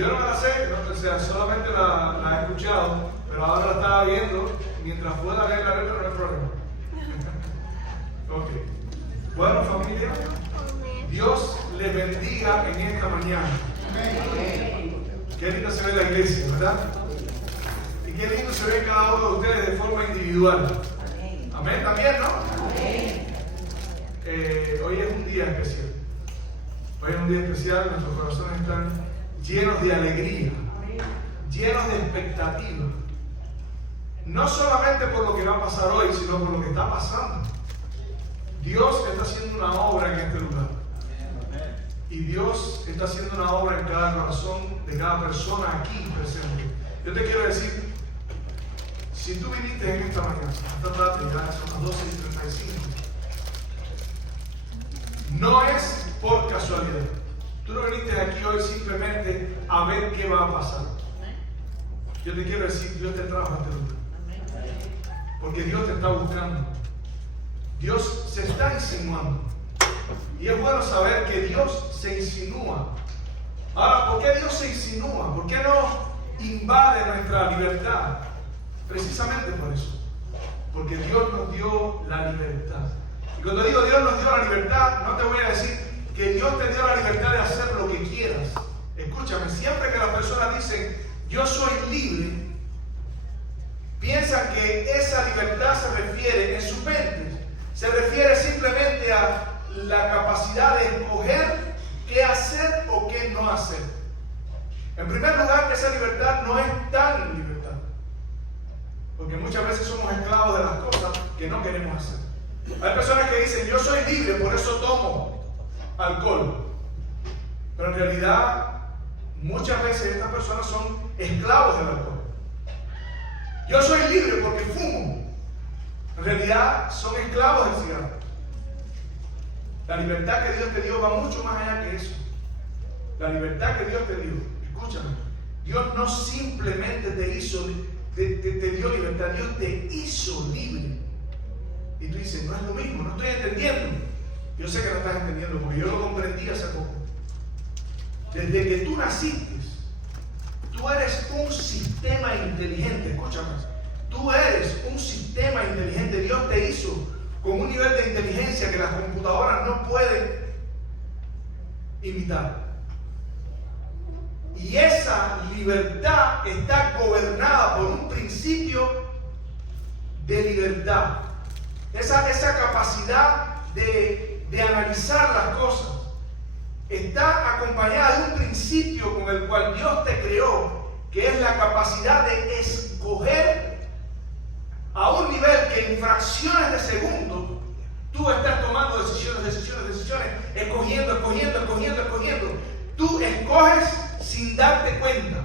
Yo no me la sé, no, o sea, solamente la he escuchado, pero ahora la estaba viendo. Mientras pueda leer la letra no hay problema. Ok. Bueno, familia, Dios les bendiga en esta mañana. Qué lindo se ve la iglesia, ¿verdad? Y qué lindo se ve cada uno de ustedes de forma individual. Amén, también, ¿no? Hoy es un día especial. Hoy es un día especial, nuestros corazones están llenos de alegría, llenos de expectativa. No solamente por lo que va a pasar hoy, sino por lo que está pasando. Dios está haciendo una obra en este lugar. Y Dios está haciendo una obra en cada corazón de cada persona aquí presente. Yo te quiero decir, si tú viniste en esta mañana, esta tarde, ya son las 12:35, no es por casualidad. Tú no viniste aquí hoy simplemente a ver qué va a pasar. Yo te quiero decir, Dios te trajo a este lugar. Porque Dios te está buscando. Dios se está insinuando. Y es bueno saber que Dios se insinúa. Ahora, ¿por qué Dios se insinúa? ¿Por qué no invade nuestra libertad? Precisamente por eso. Porque Dios nos dio la libertad. Y cuando digo Dios nos dio la libertad, no te voy a decir que Dios te dio la libertad de hacer lo que quieras. Escúchame, siempre que las personas dicen yo soy libre, piensan que esa libertad se refiere, en su mente, se refiere simplemente a la capacidad de escoger qué hacer o qué no hacer. En primer lugar, esa libertad no es tan libertad, porque muchas veces somos esclavos de las cosas que no queremos hacer. Hay personas que dicen, yo soy libre, por eso tomo alcohol. Pero en realidad, muchas veces estas personas son esclavos del alcohol. Yo soy libre porque fumo. En realidad, son esclavos del cigarro. La libertad que Dios te dio va mucho más allá que eso. La libertad que Dios te dio, escúchame, Dios no simplemente te hizo, te dio libertad, Dios te hizo libre. Y tú dices, no es lo mismo, no estoy entendiendo. Yo sé que no estás entendiendo porque yo lo comprendí hace poco. Desde que tú naciste, tú eres un sistema inteligente, escúchame. Tú eres un sistema inteligente. Dios te hizo con un nivel de inteligencia que las computadoras no pueden imitar. Y esa libertad está gobernada por un principio de libertad. Esa capacidad de analizar las cosas está acompañada de un principio con el cual Dios te creó, que es la capacidad de escoger a un nivel que en fracciones de segundos tú estás tomando decisiones, escogiendo. Tú escoges sin darte cuenta.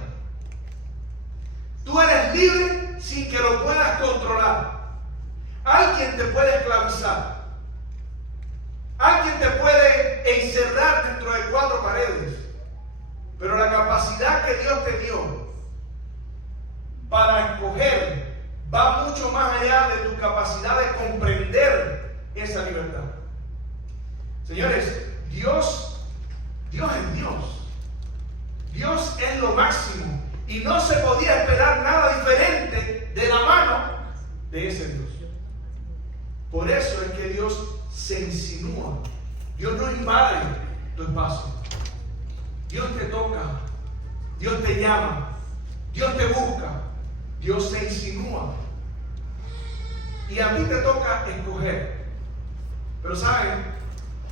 Tú eres libre sin que lo puedas controlar. Alguien te puede esclavizar. Alguien te puede encerrar dentro de 4 paredes. Pero la capacidad que Dios te dio para escoger va mucho más allá de tu capacidad de comprender esa libertad. Señores, Dios es Dios. Dios es lo máximo. Y no se podía esperar nada diferente de la mano de ese Dios. Por eso es que Dios se insinúa. Dios no invade tu espacio. Dios te toca. Dios te llama. Dios te busca. Dios se insinúa. Y a ti te toca escoger. Pero saben,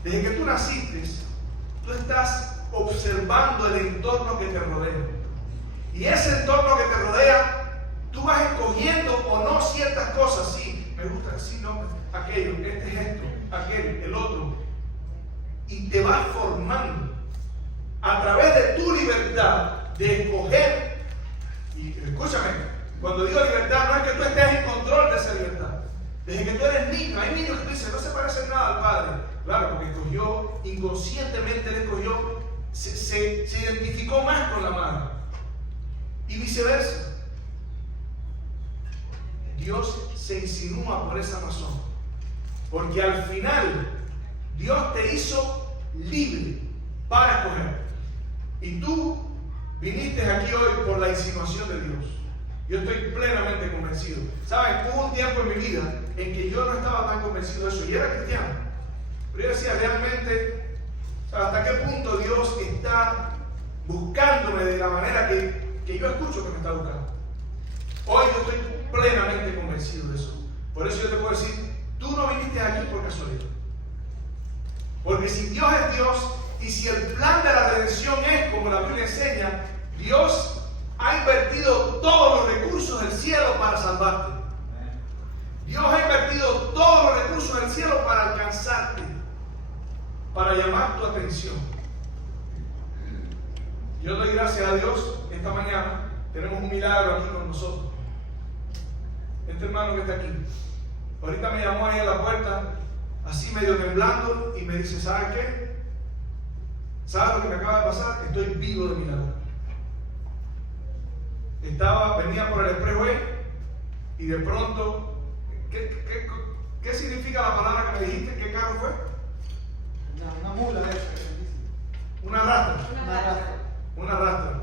desde que tú naciste, tú estás observando el entorno que te rodea. Y ese entorno que te rodea, tú vas escogiendo o no ciertas cosas. Sí, me gusta, sí, no, aquello, este es esto, aquel, el otro. Y te vas formando a través de tu libertad de escoger. Y escúchame, cuando digo libertad, no es que tú estés en control de esa libertad. Desde que tú eres niño, hay niños que tú dices, no se parecen nada al padre. Claro, porque escogió, inconscientemente él escogió, se identificó más con la madre. Y viceversa. Dios se insinúa por esa razón. Porque al final, Dios te hizo libre para escoger. Y tú viniste aquí hoy por la insinuación de Dios. Yo estoy plenamente convencido. ¿Saben? Hubo un tiempo en mi vida en que yo no estaba tan convencido de eso. Y era cristiano. Pero yo decía, realmente, ¿hasta qué punto Dios está buscándome de la manera que yo escucho que me está buscando? Hoy yo estoy plenamente convencido de eso. Por eso yo te puedo decir, tú no viniste aquí por casualidad. Porque si Dios es Dios y si el plan de la redención es como la Biblia enseña, Dios ha invertido todos los recursos del cielo para salvarte. Dios ha invertido todos los recursos del cielo para alcanzarte, para llamar tu atención. Yo doy gracias a Dios. Esta mañana tenemos un milagro aquí con nosotros. Este hermano que está aquí, ahorita me llamó ahí a la puerta, así medio temblando, y me dice, ¿sabes qué? ¿Sabes lo que me acaba de pasar? Estoy vivo de milagro. Venía por el expressway y de pronto, ¿qué significa la palabra que me dijiste? ¿Qué carro fue? Una mula esa. Una rastra. Una rastra.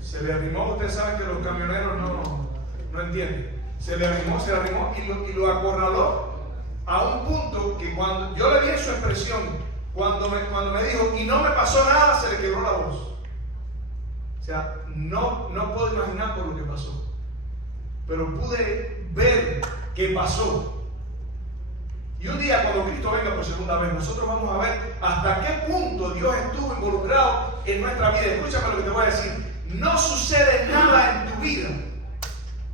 Se le arrimó. Ustedes saben que los camioneros no entienden. Se le arrimó y lo acorraló a un punto que cuando yo le vi en su expresión, cuando me dijo, y no me pasó nada, se le quebró la voz. O sea, no puedo imaginar por lo que pasó, pero pude ver qué pasó. Y un día, cuando Cristo venga por segunda vez, nosotros vamos a ver hasta qué punto Dios estuvo involucrado en nuestra vida. Escúchame lo que te voy a decir. No sucede nada en tu vida.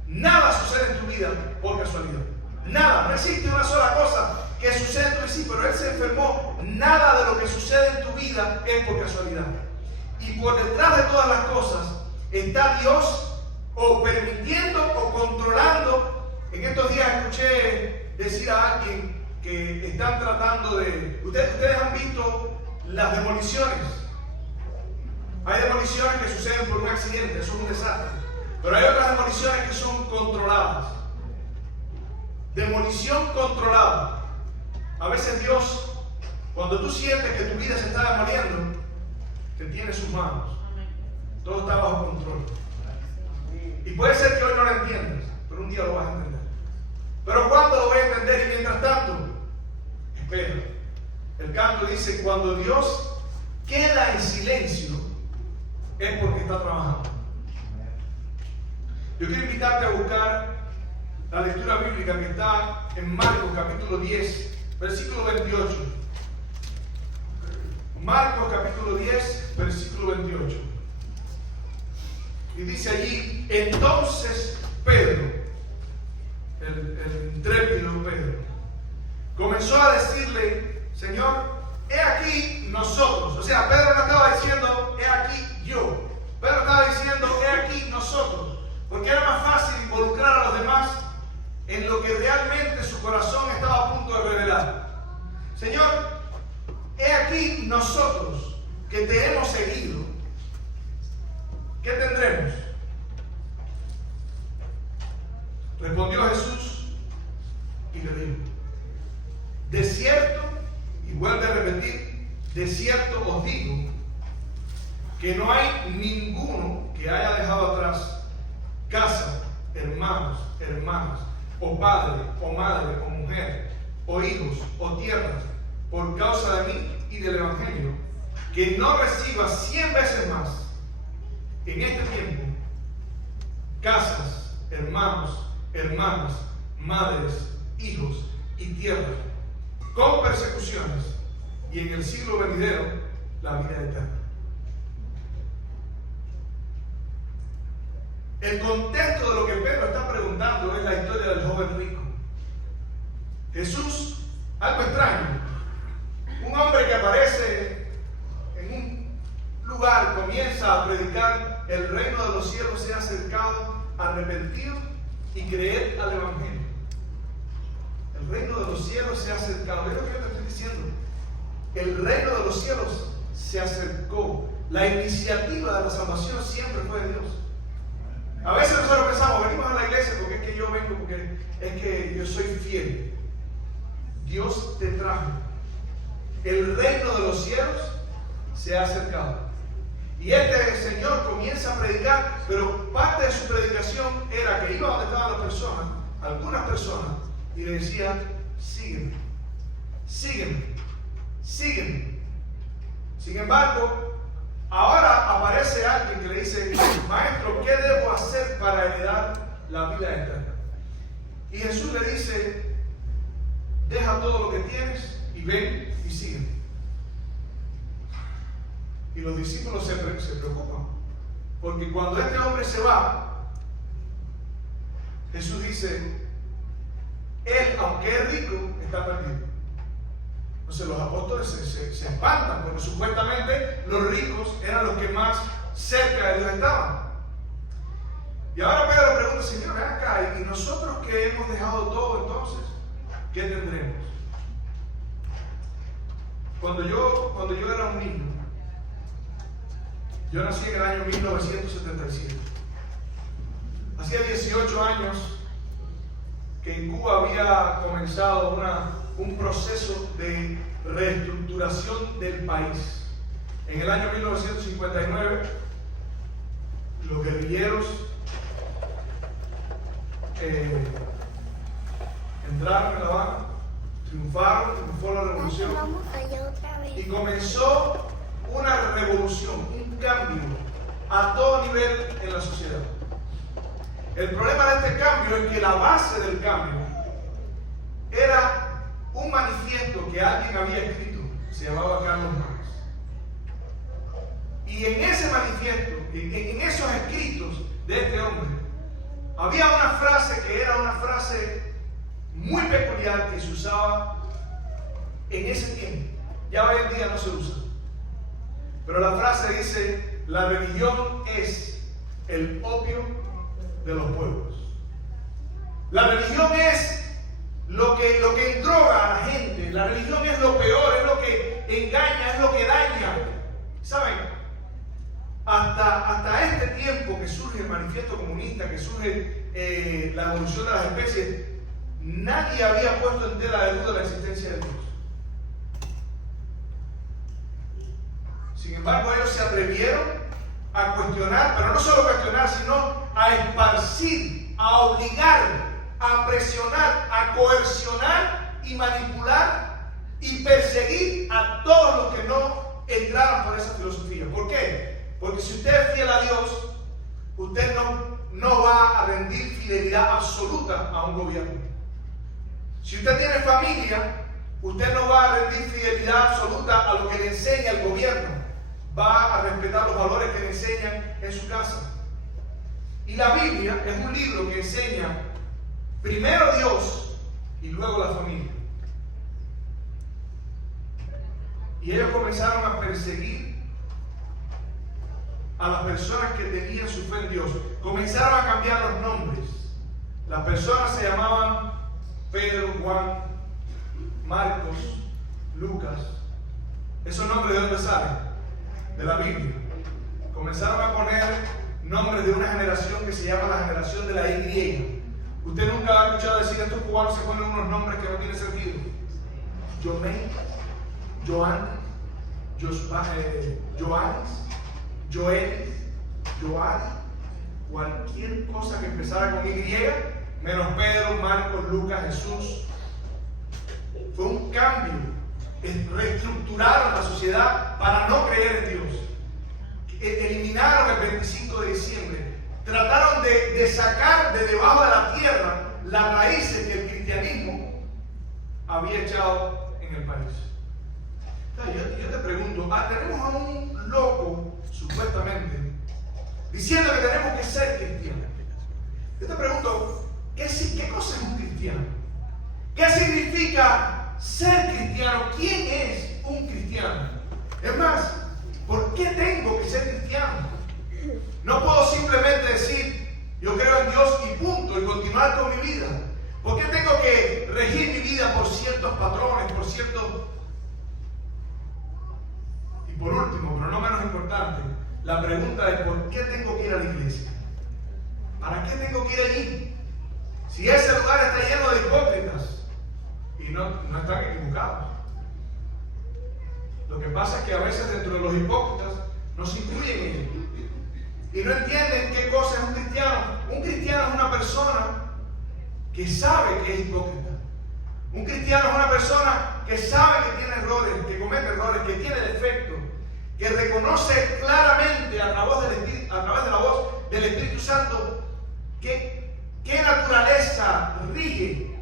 Nada sucede en tu vida por casualidad. Nada. No existe una sola cosa que sucede en tu vida. Sí, pero él se enfermó. Nada de lo que sucede en tu vida es por casualidad. Y por detrás de todas las cosas está Dios o permitiendo o controlando. En estos días escuché decir a alguien que están tratando de... Ustedes han visto las demoliciones. Hay demoliciones que suceden por un accidente, eso es un desastre. Pero hay otras demoliciones que son controladas. Demolición controlada. A veces Dios, cuando tú sientes que tu vida se está demoliendo, te tiene en sus manos. Todo está bajo control. Y puede ser que hoy no lo entiendas, pero un día lo vas a entender. Pero ¿cuándo lo voy a entender? Y mientras tanto, espera. El canto dice, cuando Dios queda en silencio, es porque está trabajando. Yo quiero invitarte a buscar la lectura bíblica que está en Marcos capítulo 10, versículo 28. Marcos capítulo 10, versículo 28. Y dice allí, entonces Pedro, el intrépido Pedro, comenzó a decirle, Señor, he aquí nosotros. O sea, Pedro no estaba diciendo, he aquí yo. Pedro estaba diciendo, he aquí nosotros. Porque era más fácil involucrar a los demás en lo que realmente su corazón estaba a punto de revelar. Señor, he aquí nosotros que te hemos seguido. ¿Qué tendremos? Respondió Jesús y le dijo, de cierto, y vuelve a repetir, de cierto os digo, que no hay ninguno que haya dejado atrás casa, hermanos, hermanas, o padre, o madre, o mujer, o hijos, o tierras, por causa de mí y del Evangelio, que no reciba 100 veces más en este tiempo casas, hermanos, hermanas, madres, hijos y tierras, con persecuciones, y en el siglo venidero la vida eterna. El contexto de lo que Pedro está preguntando es la historia del joven rico. Jesús, algo extraño, un hombre que aparece en un lugar, comienza a predicar, el reino de los cielos se ha acercado, arrepentido y creer al Evangelio. El reino de los cielos se ha acercado. Es lo que yo te estoy diciendo. El reino de los cielos se acercó. La iniciativa de la salvación siempre fue de Dios. A veces nosotros pensamos, venimos a la iglesia porque es que yo vengo, porque es que yo soy fiel. Dios te trajo. El reino de los cielos se ha acercado. Y este señor comienza a predicar, pero parte de su predicación era que iba donde estaban las personas, algunas personas, y le decía, sígueme, sígueme, sígueme. Sin embargo, ahora aparece alguien que le dice, maestro, ¿qué debo hacer para heredar la vida eterna? Y Jesús le dice, deja todo lo que tienes y ven y sígueme. Y los discípulos se preocupan, porque cuando este hombre se va, Jesús dice, él, aunque es rico, está perdido. Entonces los apóstoles se espantan, porque supuestamente los ricos eran los que más cerca de Dios estaban. Y ahora Pedro pregunta, Señor, ven acá, ¿y nosotros que hemos dejado todo entonces, qué tendremos? Cuando yo era un niño, yo nací en el año 1977. Hacía 18 años que en Cuba había comenzado un proceso de reestructuración del país. En el año 1959, los guerrilleros entraron en La Habana, triunfó la revolución y comenzó una revolución, un cambio a todo nivel en la sociedad. El problema de este cambio es que la base del cambio era un manifiesto que alguien había escrito, se llamaba Carlos Marx. Y en ese manifiesto, en esos escritos de este hombre, había una frase que era una frase muy peculiar que se usaba en ese tiempo. Ya hoy en día no se usa. Pero la frase dice, la religión es el opio de los pueblos. La religión es lo que endroga a la gente. La religión es lo peor, es lo que engaña, es lo que daña. ¿Saben? Hasta este tiempo que surge el manifiesto comunista, que surge la evolución de las especies, nadie había puesto en tela de duda la existencia de Dios. Sin embargo, ellos se atrevieron a cuestionar, pero no solo cuestionar, sino a esparcir, a obligar, a presionar, a coercionar y manipular y perseguir a todos los que no entraran por esa filosofía. ¿Por qué? Porque si usted es fiel a Dios, usted no va a rendir fidelidad absoluta a un gobierno. Si usted tiene familia, usted no va a rendir fidelidad absoluta a lo que le enseña el gobierno. Va a respetar los valores que le enseñan en su casa. Y la Biblia es un libro que enseña primero Dios y luego la familia. Y ellos comenzaron a perseguir a las personas que tenían su fe en Dios. Comenzaron a cambiar los nombres. Las personas se llamaban Pedro, Juan, Marcos, Lucas. ¿Esos nombres de dónde salen? De la Biblia. Comenzaron a poner nombres de una generación que se llama la generación de la Y. Usted nunca ha escuchado decir, estos cubanos se ponen unos nombres que no tienen sentido. Yomei, Joan, Joanes, Joel, Joari, cualquier cosa que empezara con Y, menos Pedro, Marcos, Lucas, Jesús. Fue un cambio. Reestructuraron la sociedad para no creer en Dios. Eliminaron el 25 de diciembre. Trataron de sacar de debajo de la tierra las raíces que el cristianismo había echado en el país. Entonces, yo te pregunto, tenemos a un loco, supuestamente, diciendo que tenemos que ser cristianos. Yo te pregunto, ¿qué cosa es un cristiano? ¿Qué significa ser cristiano? ¿Quién es un cristiano? Es más, ¿por qué tengo que ser cristiano? No puedo simplemente decir, yo creo en Dios y punto, y continuar con mi vida. ¿Por qué tengo que regir mi vida por ciertos patrones, por ciertos... Y por último, pero no menos importante, la pregunta es, ¿por qué tengo que ir a la iglesia? ¿Para qué tengo que ir allí? Si ese lugar está lleno de hipócritas, y no están equivocados. Lo que pasa es que a veces dentro de los hipócritas no se incluyen en ello. Y no entienden qué cosa es un cristiano. Un cristiano es una persona que sabe que es hipócrita. Un cristiano es una persona que sabe que tiene errores, que comete errores, que tiene defectos, que reconoce claramente a través de la voz del Espíritu Santo qué naturaleza rige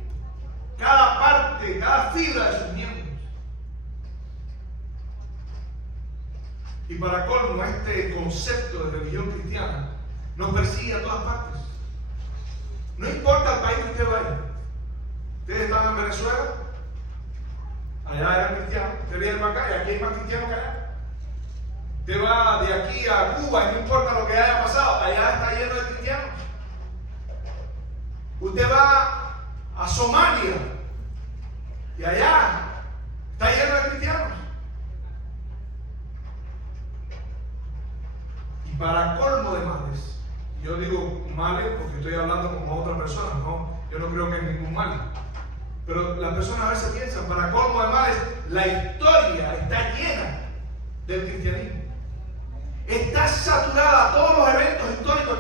cada parte, cada fibra de sus miembros. Y para colmo, este concepto de religión cristiana nos persigue a todas partes. No importa el país que usted vaya. Ustedes estaban en Venezuela, allá eran cristianos. Usted viene para acá y aquí hay más cristianos que allá. Usted va de aquí a Cuba y no importa lo que haya pasado, allá está lleno de cristianos. Usted va a Somalia y allá está lleno de cristianos. Y para colmo de males, yo digo males porque estoy hablando como otra persona, ¿no? Yo no creo que hay ningún mal. Pero las personas a veces piensan, para colmo de males, la historia está llena del cristianismo. Está saturada, todos los eventos históricos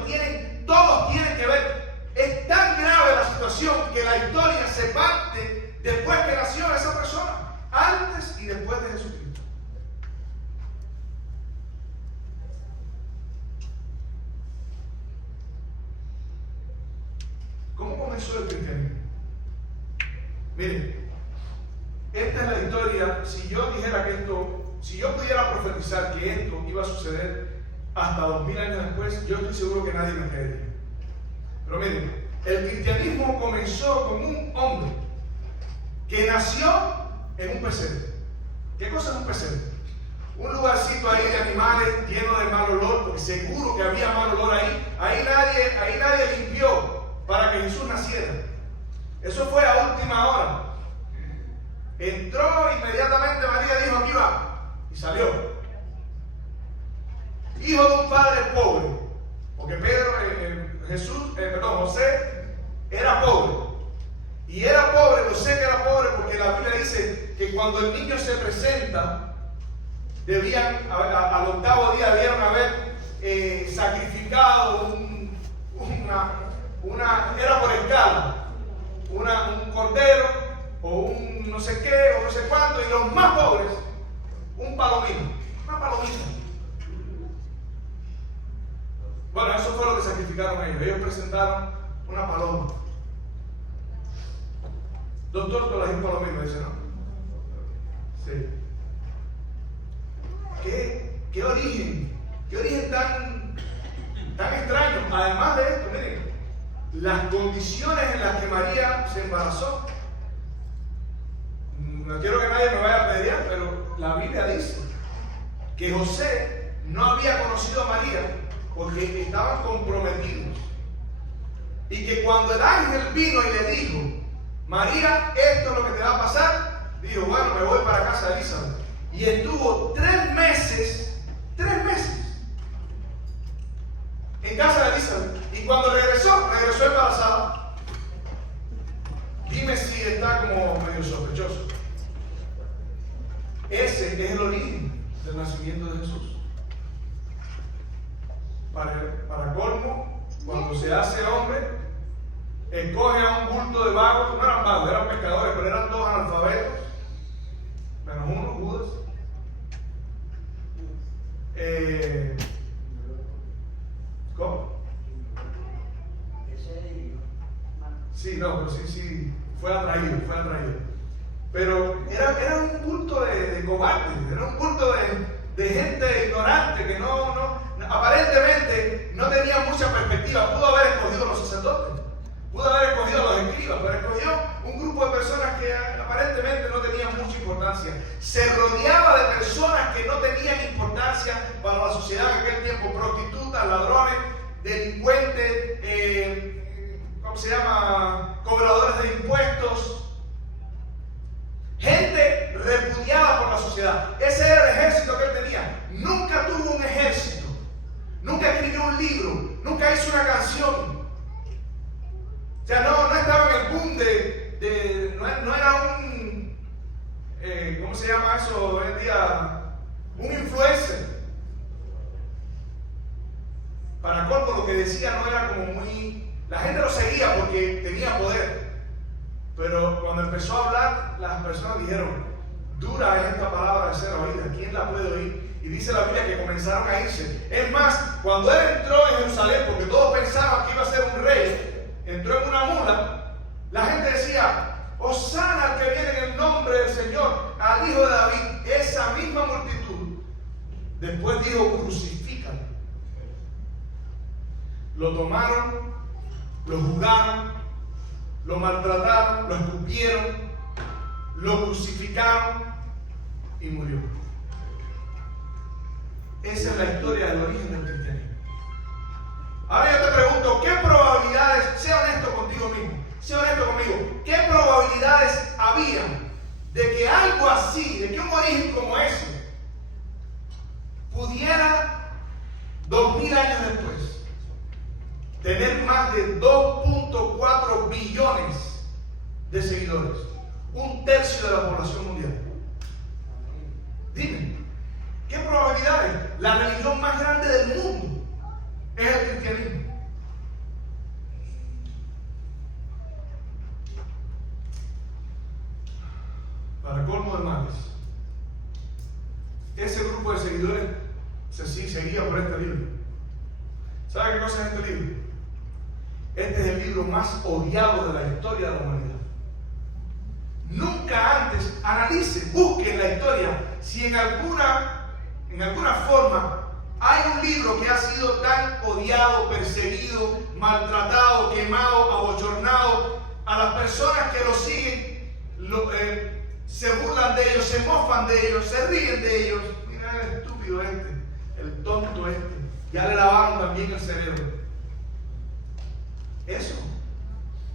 todos tienen que ver. Es tan grave la situación que la historia se parte después que nació esa persona, antes y después de Jesucristo. ¿Cómo comenzó el cristianismo? Miren, esta es la historia. Si yo dijera si yo pudiera profetizar que esto iba a suceder hasta 2000 años después, yo estoy seguro que nadie me creería. Pero miren, el cristianismo comenzó con un hombre que nació en un pesebre. ¿Qué cosa es un pesebre? Un lugarcito ahí de animales lleno de mal olor, porque seguro que había mal olor ahí. Ahí nadie limpió para que Jesús naciera. Eso fue a última hora. Entró inmediatamente, María dijo, aquí va, y salió. Hijo de un padre pobre, porque José era pobre. Y era pobre, yo sé que era pobre porque la Biblia dice que cuando el niño se presenta, al octavo día debieron haber sacrificado era por escala, un cordero o un no sé qué o no sé cuánto, y los más pobres, una palomita. Bueno, eso fue lo que sacrificaron ellos presentaron una paloma. 2 tórtolas y un palomino, dice, ¿no? Sí. ¿Qué origen tan extraño. Además de esto, miren, las condiciones en las que María se embarazó. No quiero que nadie me vaya a pelear, pero la Biblia dice que José no había conocido a María porque estaban comprometidos. Y que cuando el ángel vino y le dijo, María, esto es lo que te va a pasar, dijo, bueno, me voy para casa de Elizabeth. Y estuvo 3 meses en casa de Elizabeth. Y cuando regresó embarazada. Dime si está como medio sospechoso. Ese es el origen del nacimiento de Jesús. Para colmo, cuando se hace hombre, escoge a un bulto de vagos. No eran vagos, eran pescadores, pero eran todos analfabetos, menos uno, Judas. ¿Cómo? Sí, no, pero sí, fue atraído. Pero era un culto de cobardes, era un culto de gente ignorante que aparentemente no tenía mucha perspectiva. Pudo haber escogido a los sacerdotes, pudo haber escogido a los escribas, pero escogió un grupo de personas que aparentemente no tenían mucha importancia. Se rodeaba de personas que no tenían importancia para la sociedad en aquel tiempo: prostitutas, ladrones, delincuentes, cobradores de impuestos. Gente repudiada por la sociedad. Ese era el ejército que él tenía. Nunca tuvo un ejército, nunca escribió un libro, nunca hizo una canción. O sea, no estaba en el boom no era un, ¿cómo se llama eso hoy en día? Un influencer. lo que decía no era como muy... La gente lo seguía porque tenía poder. Pero cuando empezó a hablar, las personas dijeron, dura es esta palabra de ser oída, ¿quién la puede oír? Y dice la Biblia que comenzaron a irse. Es más, cuando él entró en Jerusalén, porque todos pensaban que iba a ser un rey, entró en una mula, la gente decía, Hosana al que viene en el nombre del Señor, al Hijo de David. Esa misma multitud después dijo, crucifícalo. Lo tomaron, lo juzgaron, lo maltrataron, lo escupieron, lo crucificaron y murió. Esa es la historia del origen del cristianismo. Ahora yo te pregunto, ¿qué probabilidades, sea honesto contigo mismo, sea honesto conmigo, qué probabilidades había de que algo así, de que un origen como ese, pudiera 2000 años después tener más de 2.4 billones de seguidores, un tercio de la población mundial? Dime, ¿qué probabilidades? La religión más grande del mundo es el cristianismo. Para colmo de males, ese grupo de seguidores se seguía por este libro. ¿Sabe qué cosa es este libro? Este es el libro más odiado de la historia de la humanidad. Nunca antes, analice, busque en la historia si en alguna forma hay un libro que ha sido tan odiado, perseguido, maltratado, quemado, abochornado. A las personas que lo siguen se burlan de ellos, se mofan de ellos, se ríen de ellos. Mira el estúpido este, el tonto este, ya le lavaron también el cerebro. Eso,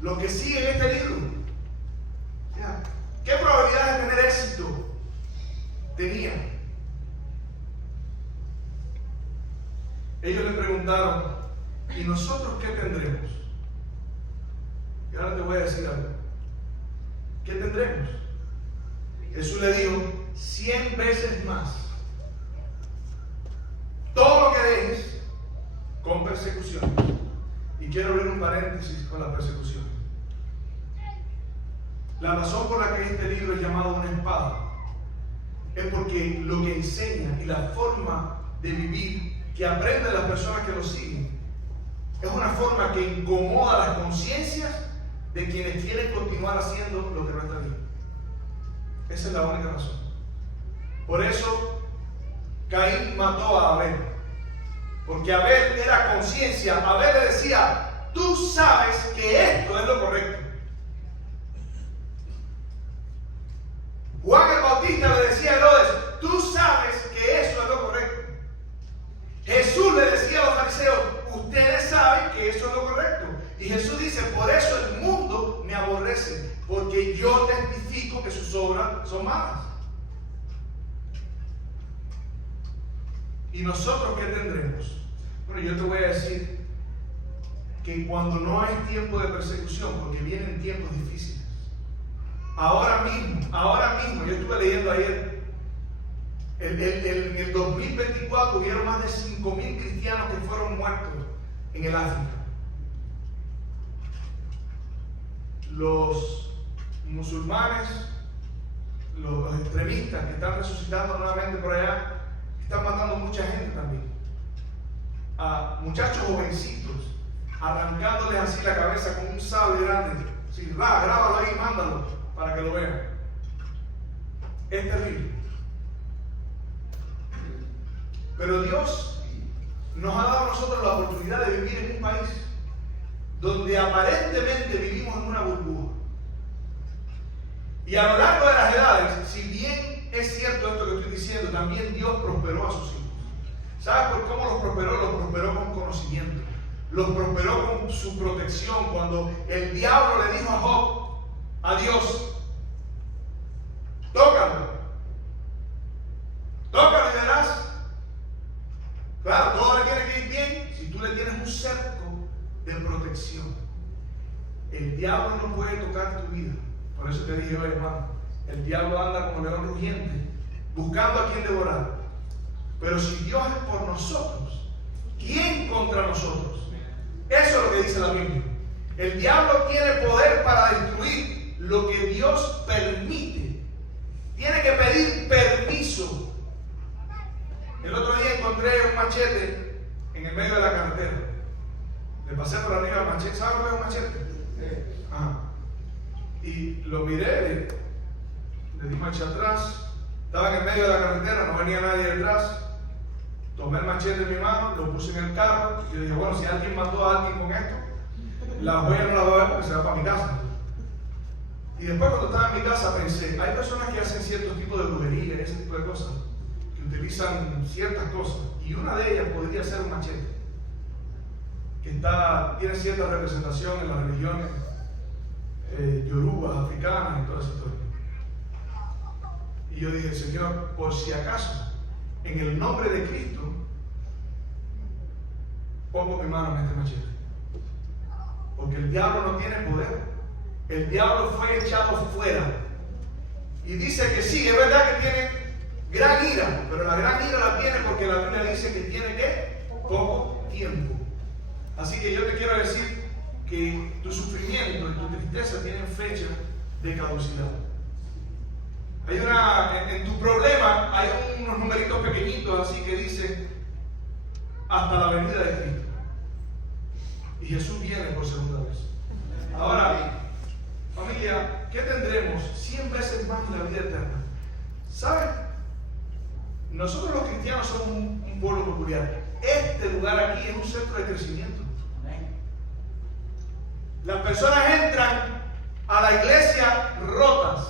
lo que sigue en este libro. ¿Qué probabilidad de tener éxito tenía? Ellos le preguntaron, ¿y nosotros qué tendremos? Y ahora te voy a decir algo. ¿Qué tendremos? Jesús le dijo, 100 veces más. Todo lo que dejes con persecución. Y quiero abrir un paréntesis con la persecución. La razón por la que este libro es llamado una espada es porque lo que enseña y la forma de vivir que aprenden las personas que lo siguen es una forma que incomoda las conciencias de quienes quieren continuar haciendo lo que no está bien. Esa es la única razón. Por eso Caín mató a Abel, porque Abel era conciencia. Abel le decía, tú sabes que esto es lo correcto. Juan el Bautista le decía a Herodes, tú sabes que eso es lo correcto. Jesús le decía a los fariseos, ustedes saben que eso es lo correcto. Y Jesús dice, por eso el mundo me aborrece, porque yo testifico que sus obras son malas. ¿Y nosotros qué tendremos? Bueno, yo te voy a decir que cuando no hay tiempo de persecución, porque vienen tiempos difíciles, ahora mismo, yo estuve leyendo ayer, en el 2024 hubieron más de 5.000 cristianos que fueron muertos en el África. Los musulmanes, los extremistas que están resucitando nuevamente por allá, están matando mucha gente también. A muchachos jovencitos, arrancándoles así la cabeza con un sable grande. Sí, grábalo ahí y mándalo para que lo vean. Es terrible. Pero Dios nos ha dado a nosotros la oportunidad de vivir en un país donde aparentemente vivimos en una burbuja. Y a lo largo de las edades, si bien es cierto esto que estoy diciendo, también Dios prosperó a sus hijos. ¿Sabes por cómo los prosperó? Los prosperó con conocimiento. Los prosperó con su protección. Cuando el diablo le dijo a Job, a Dios, tócalo y verás. Claro, todo le tiene que ir bien si tú le tienes un cerco de protección. El diablo no puede tocar tu vida. Por eso te dije hoy, hermano, el diablo anda como león rugiente, buscando a quien devorar. Pero si Dios es por nosotros, ¿quién contra nosotros? Eso es lo que dice la Biblia. El diablo tiene poder para destruir lo que Dios permite. Tiene que pedir permiso. El otro día encontré un machete en el medio de la carretera. Le pasé por arriba al machete. ¿Sabes lo que es un machete? Ajá. Y lo miré, le di marcha atrás. Estaba en el medio de la carretera, no venía nadie detrás. Tomé el machete en mi mano, lo puse en el carro. Y yo dije, bueno, si alguien mató a alguien con esto, la huella no la voy a ver porque se va para mi casa. Y después, cuando estaba en mi casa, pensé, hay personas que hacen cierto tipo de brujería y ese tipo de cosas, que utilizan ciertas cosas. Y una de ellas podría ser un machete, que tiene cierta representación en las religiones yorubas, africanas y toda esa historia. Y yo dije, Señor, por si acaso, en el nombre de Cristo, pongo mi mano en este machete. Porque el diablo no tiene poder. El diablo fue echado fuera. Y dice que sí, es verdad que tiene gran ira, pero la gran ira la tiene porque la Biblia dice que tiene ¿qué? Poco tiempo. Así que yo te quiero decir que tu sufrimiento y tu tristeza tienen fecha de caducidad. En tu problema hay unos numeritos pequeñitos así que dice hasta la venida de Cristo. Y Jesús viene por segunda vez. Ahora, familia, ¿qué tendremos 100 veces más en la vida eterna? ¿Saben? Nosotros los cristianos somos un pueblo peculiar. Este lugar aquí es un centro de crecimiento. Las personas entran a la iglesia rotas.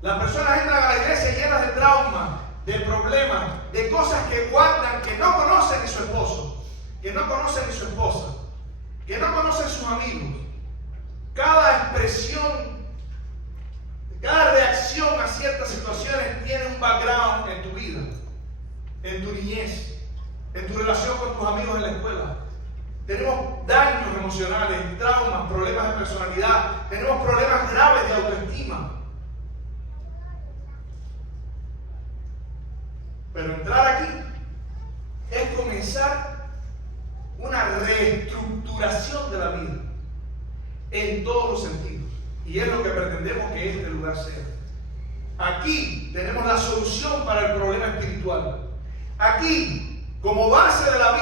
Las personas entran a la iglesia llenas de traumas, de problemas, de cosas que guardan, que no conocen ni su esposo, que no conocen ni su esposa, que no conocen sus amigos. Cada expresión, cada reacción a ciertas situaciones tiene un background en tu vida, en tu niñez, en tu relación con tus amigos en la escuela. Tenemos daños emocionales, traumas, problemas de personalidad, tenemos problemas graves de autoestima. Pero entrar aquí es comenzar una reestructuración de la vida en todos los sentidos. Y es lo que pretendemos que este lugar sea. Aquí tenemos la solución para el problema espiritual. Aquí, como base de la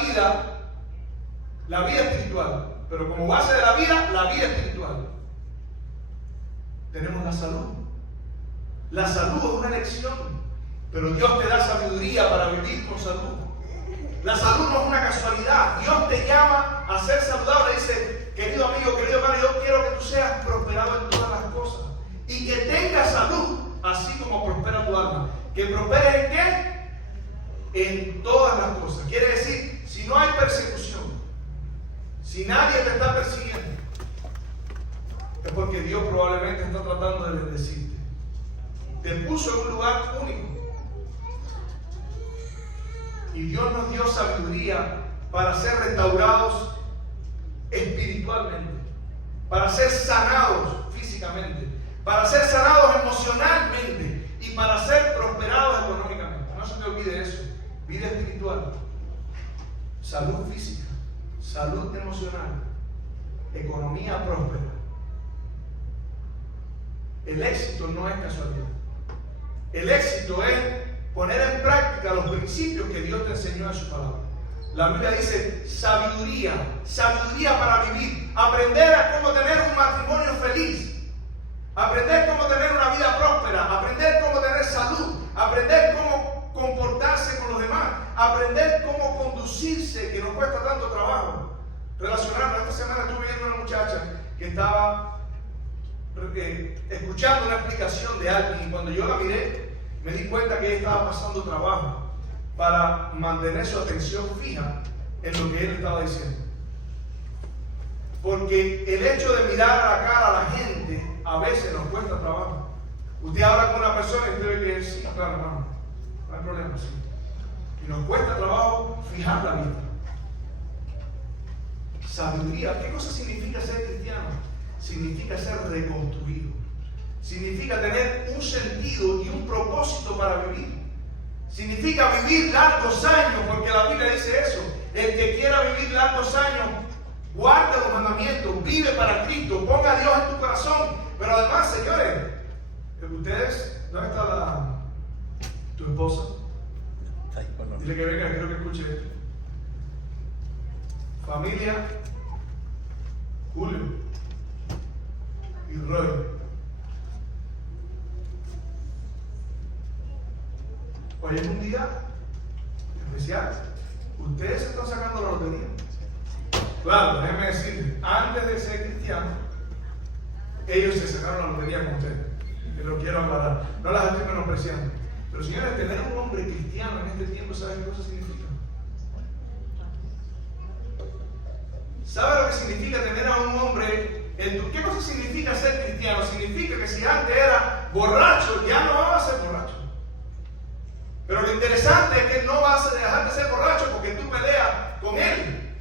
vida espiritual. Pero como base de la vida espiritual. Tenemos la salud. La salud es una elección. Pero Dios te da sabiduría para vivir con salud. La salud no es una casualidad. Dios te llama a ser saludable. Dice, querido amigo, querido hermano, yo quiero que tú seas prosperado en todas las cosas. Y que tengas salud, así como prospera tu alma. ¿Que prosperes en qué? En todas las cosas. Quiere decir, si no hay persecución, si nadie te está persiguiendo, es porque Dios probablemente está tratando de bendecirte. Te puso en un lugar único. Y Dios nos dio sabiduría para ser restaurados espiritualmente, para ser sanados físicamente, para ser sanados emocionalmente y para ser prosperados económicamente. No se te olvide eso. Vida espiritual, salud física, salud emocional, economía próspera. El éxito no es casualidad. El éxito es poner en práctica los principios que Dios te enseñó en su palabra. La Biblia dice sabiduría, sabiduría para vivir, aprender a cómo tener un matrimonio feliz, aprender cómo tener una vida próspera, aprender cómo tener salud, aprender cómo comportarse con los demás, aprender cómo conducirse, que nos cuesta tanto trabajo relacionarnos. Esta semana estuve viendo una muchacha que estaba escuchando una explicación de alguien y cuando yo la miré me di cuenta que ella estaba pasando trabajo para mantener su atención fija en lo que él estaba diciendo. Porque el hecho de mirar a la cara a la gente a veces nos cuesta trabajo. Usted habla con una persona y usted ve que sí, claro, no hay problema, sí. Y nos cuesta trabajo fijar la vista. Sabiduría. ¿Qué cosa significa ser cristiano? Significa ser reconstruido. Significa tener un sentido y un propósito para vivir. Significa vivir largos años, porque la Biblia dice eso. El que quiera vivir largos años, guarda los mandamientos, vive para Cristo, ponga a Dios en tu corazón. Pero además, señores, ustedes, ¿dónde está tu esposa? Dile que venga, quiero que escuche esto. Familia, Julio y Roy. Hoy es un día especial. Ustedes se están sacando la lotería. Claro, déjenme decirles, antes de ser cristiano, ellos se sacaron la lotería con ustedes. Que lo quiero aclarar. No las estoy menospreciando. Pero señores, tener un hombre cristiano en este tiempo, ¿saben qué cosa significa? ¿Sabe lo que significa tener a un hombre en tu? ¿Qué cosa significa ser cristiano? Significa que si antes era borracho, ya no va a ser borracho. Pero lo interesante es que no vas a dejar de ser borracho porque tú peleas con él.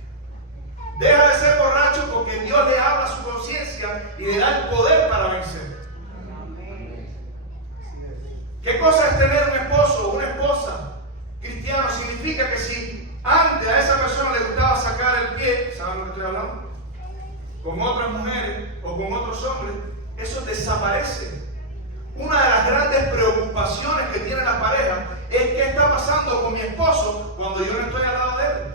Deja de ser borracho porque Dios le habla a su conciencia y le da el poder para vencer. ¿Qué cosa es tener un esposo o una esposa cristiano? Significa que si antes a esa persona le gustaba sacar el pie, ¿saben lo que estoy hablando? Con otras mujeres o con otros hombres, eso desaparece. Una de las grandes preocupaciones que tiene la pareja es qué está pasando con mi esposo cuando yo no estoy al lado de él.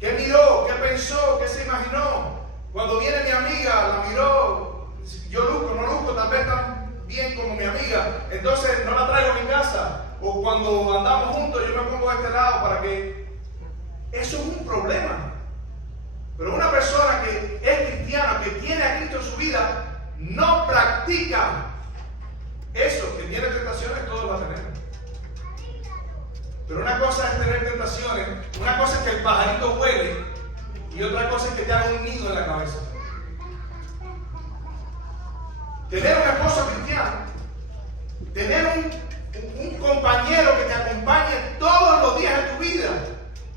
¿Qué miró? ¿Qué pensó? ¿Qué se imaginó? Cuando viene mi amiga, la miró, yo luzco, no luzco, tal vez tan bien como mi amiga, entonces no la traigo a mi casa. O cuando andamos juntos, yo me pongo a este lado para que... Eso es un problema. Pero una persona que es cristiana, que tiene a Cristo en su vida, no practica eso. Que tiene tentaciones, todos las tenemos. Pero una cosa es tener tentaciones, una cosa es que el pajarito vuele y otra cosa es que te haga un nido en la cabeza. Tener un esposo cristiano, tener un compañero que te acompañe todos los días de tu vida,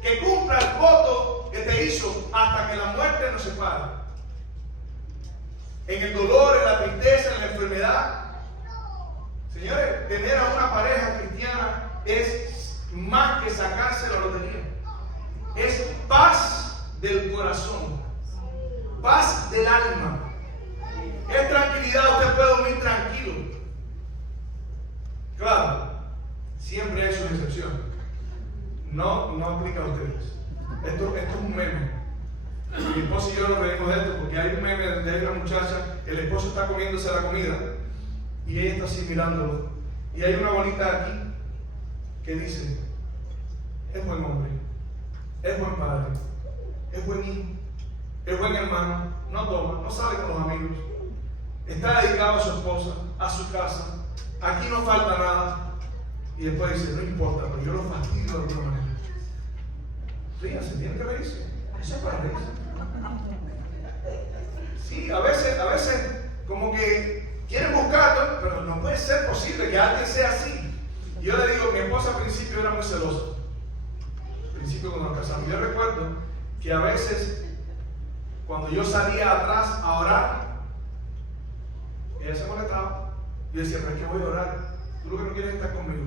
que cumpla el voto que te hizo hasta que la muerte nos separe. En el dolor, en la tristeza, en la enfermedad. Señores, tener a una pareja cristiana es más que sacarse la lotería. Es paz del corazón, paz del alma. Es tranquilidad, usted puede dormir tranquilo. Claro, siempre hay sus excepciones. No aplica a ustedes. Esto es un meme. Mi esposo y yo nos reímos de esto porque hay un meme donde hay una muchacha, el esposo está comiéndose la comida y ella está así mirándolo. Y hay una bolita aquí que dice: es buen hombre, es buen padre, es buen hijo, es buen hermano, no toma, no sale con los amigos, está dedicado a su esposa, a su casa, aquí no falta nada. Y después dice: no importa, pero yo lo fastidio de alguna manera. Fíjense, tiene que reírse. Eso es para reírse. Sí, a veces como que quieren buscarlo, pero no puede ser posible que alguien sea así. Y yo le digo, mi esposa al principio era muy celosa. Al principio cuando nos casamos. Yo recuerdo que a veces, cuando yo salía atrás a orar, ella se molestaba. Yo decía: pero es que voy a orar. Tú lo que no quieres es estar conmigo.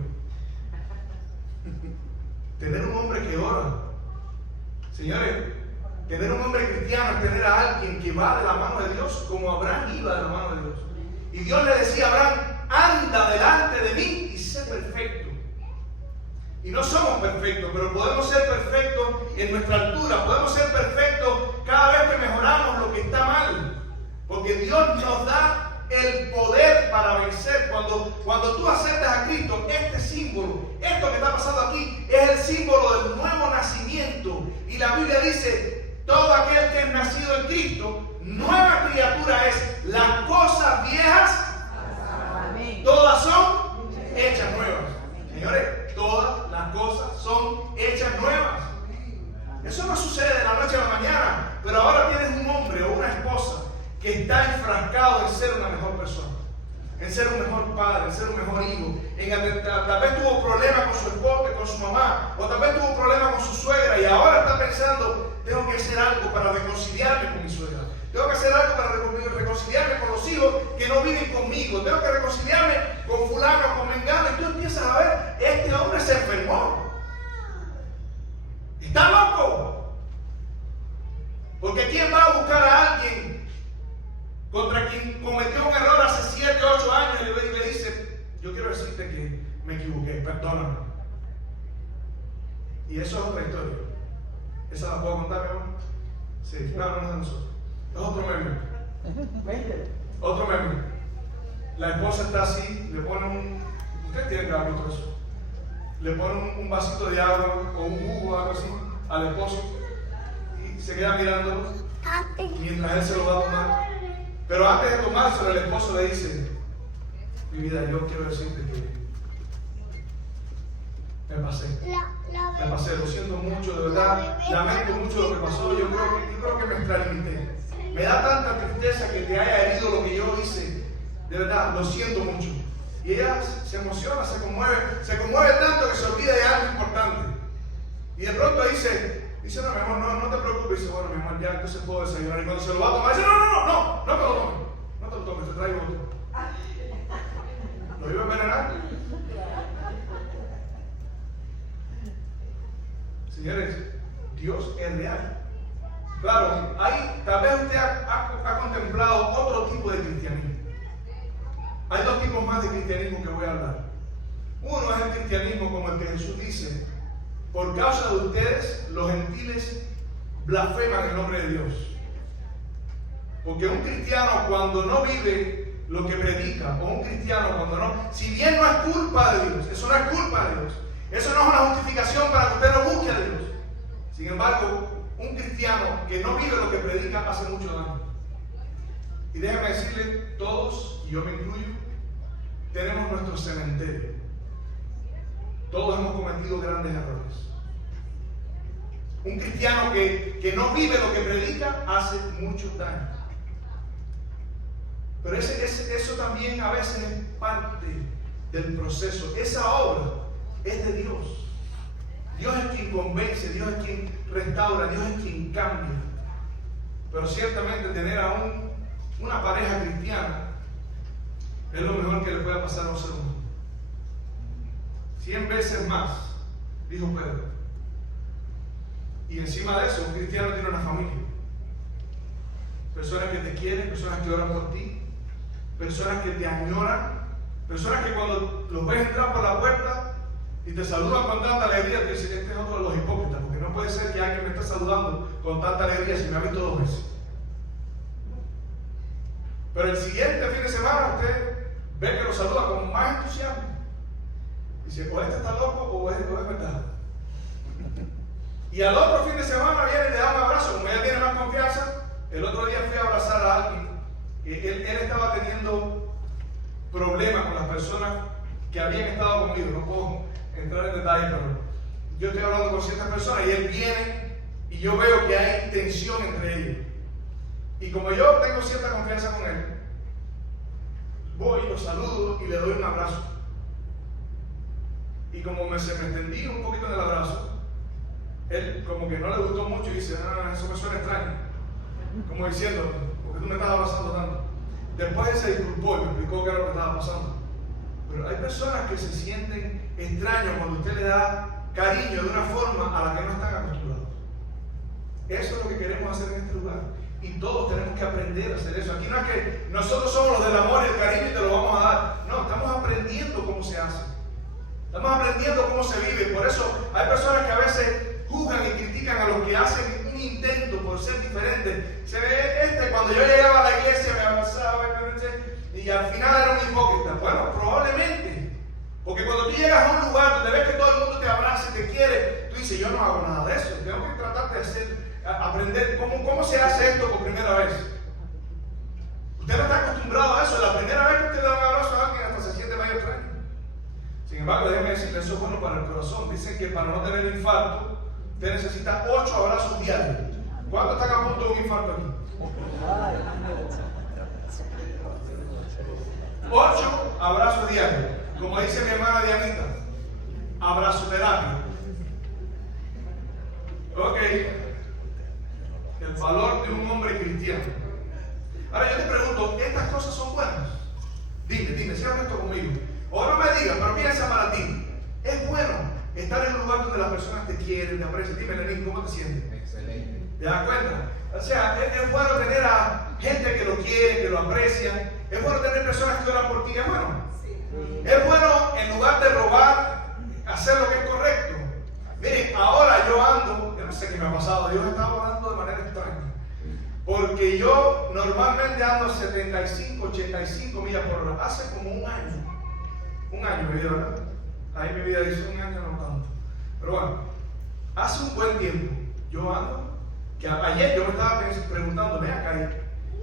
Tener un hombre que ora. Señores, tener un hombre cristiano es tener a alguien que va de la mano de Dios, como Abraham iba de la mano de Dios. Y Dios le decía a Abraham: anda delante de mí y sé perfecto. Y no somos perfectos, pero podemos ser perfectos en nuestra altura. Podemos ser perfectos cada vez que mejoramos lo que está mal. Porque Dios nos da el poder para vencer. Cuando tú aceptas a Cristo, este símbolo, esto que está pasando aquí, es el símbolo del nuevo nacimiento. Y la Biblia dice: todo aquel que es nacido en Cristo, nueva criatura es. Las cosas viejas, todas son hechas nuevas. Señores, todas las cosas son hechas nuevas. Eso no sucede de la noche a la mañana. Pero ahora tienes un hombre o una esposa que está enfrascado en ser una mejor persona, en ser un mejor padre, en ser un mejor hijo. Tal vez tuvo problemas con su esposa, con su mamá, o tal vez tuvo problemas con su suegra y ahora está pensando: tengo que hacer algo para reconciliarme con mi suegra, tengo que hacer algo para reconciliarme con los hijos que no viven conmigo, tengo que reconciliarme con fulano, con mengano. Y tú empiezas a ver: este hombre se enfermó, está loco. Porque ¿quién va a buscar a alguien contra quien cometió un error hace 7, 8 años y le dice, yo quiero decirte que me equivoqué, perdóname? Y eso es otra historia. ¿Esa la puedo contar, mi amor? Sí, claro, no es de nosotros. Es otro meme. Otro meme. La esposa está así, le pone un... Ustedes tienen que haber visto eso. Le pone un vasito de agua o un jugo o algo así al esposo y se queda mirándolo mientras él se lo va a tomar. Pero antes de tomárselo, el esposo le dice, mi vida, yo quiero decirte que me pasé, lo siento mucho, de verdad, lamento mucho lo que pasó, yo creo que me extralimité. Me da tanta tristeza que te haya herido lo que yo hice, de verdad, lo siento mucho. Y ella se emociona, se conmueve tanto que se olvida de algo importante. Y de pronto dice, no, mi amor, no te preocupes. Dice, bueno, mi amor, ya entonces puedo desayunar. Y cuando se lo va a tomar, dice, no te lo tomes. No te lo tomes, te traigo otro. ¿Lo iba a envenenar? Señores, Dios es real. Claro, tal vez usted ha contemplado otro tipo de cristianismo. Hay 2 tipos más de cristianismo que voy a hablar. Uno es el cristianismo como el que Jesús dice, por causa de ustedes, los gentiles blasfeman el nombre de Dios. Porque un cristiano cuando no vive lo que predica, o un cristiano cuando no, si bien no es culpa de Dios, eso no es culpa de Dios, eso no es una justificación para que usted no busque a Dios. Sin embargo, un cristiano que no vive lo que predica hace mucho daño. Y déjeme decirle, todos, y yo me incluyo, tenemos nuestro cementerio. Todos hemos cometido grandes errores. Un cristiano que no vive lo que predica hace mucho daño. Pero eso también a veces es parte del proceso. Esa obra es de Dios. Dios es quien convence, Dios es quien restaura, Dios es quien cambia. Pero ciertamente tener aún una pareja cristiana es lo mejor que le pueda pasar a un ser humano. 100 veces más, dijo Pedro. Y encima de eso, un cristiano tiene una familia. Personas que te quieren, personas que oran por ti, personas que te añoran, personas que cuando los ves entrar por la puerta y te saludan con tanta alegría, te dicen, este es otro de los hipócritas, porque no puede ser que alguien me esté saludando con tanta alegría si me ha visto 2 veces. Pero el siguiente fin de semana usted ve que lo saluda con más entusiasmo. Dice, o este está loco o es verdad. Y al otro fin de semana viene y le da un abrazo, como ella tiene más confianza. El otro día fui a abrazar a alguien. Él estaba teniendo problemas con las personas que habían estado conmigo. No puedo entrar en detalles, pero yo estoy hablando con ciertas personas y él viene y yo veo que hay tensión entre ellos. Y como yo tengo cierta confianza con él, voy, lo saludo y le doy un abrazo. Y como se me extendí un poquito en el abrazo, él como que no le gustó mucho y dice, eso me suena extraño. Como diciendo, porque tú me estás abrazando tanto. Después él se disculpó y me explicó qué era lo que estaba pasando. Pero hay personas que se sienten extraños cuando usted le da cariño de una forma a la que no están acostumbrados. Eso es lo que queremos hacer en este lugar. Y todos tenemos que aprender a hacer eso. Aquí no es que nosotros somos los del amor y el cariño y te lo vamos a dar. No, estamos aprendiendo cómo se hace. Estamos aprendiendo cómo se vive. Por eso hay personas que a veces juzgan y critican a los que hacen un intento por ser diferente. Se ve cuando yo llegaba a la iglesia me abrazaba y al final era un hipócrita. Bueno, probablemente. Porque cuando tú llegas a un lugar donde ves que todo el mundo te abraza y te quiere, tú dices, yo no hago nada de eso. Tengo que tratar de aprender cómo se hace esto por primera vez. Usted no está acostumbrado a eso. La primera vez que usted le da un abrazo a alguien hasta se siente medio extraño. Sin embargo, déjeme decirle, eso es bueno para el corazón. Dicen que para no tener infarto, usted necesita 8 abrazos diarios. ¿Cuántos están a punto de un infarto aquí? 8 abrazos diarios. Como dice mi hermana Dianita, abrazoterapia. Ok. El valor de un hombre cristiano. Ahora yo te pregunto, ¿estas cosas son buenas? Dime, cierra esto conmigo. O no me digas, pero piensa para ti. ¿Es bueno estar en un lugar donde las personas te quieren, te aprecian? Dime, Lenín, ¿cómo te sientes? Excelente. ¿Te das cuenta? O sea, es bueno tener a gente que lo quiere, que lo aprecia. Es bueno tener personas que oran por ti. Es bueno. Es bueno, en lugar de robar, hacer lo que es correcto. Miren, ahora yo ando, yo no sé qué me ha pasado, Dios está orando de manera extraña. Porque yo normalmente ando 75, 85 millas por hora. Hace como un año mi vida, ¿verdad? Ahí mi vida dice un año, no tanto. Pero bueno, hace un buen tiempo yo ando, que ayer yo me estaba preguntando, ven acá,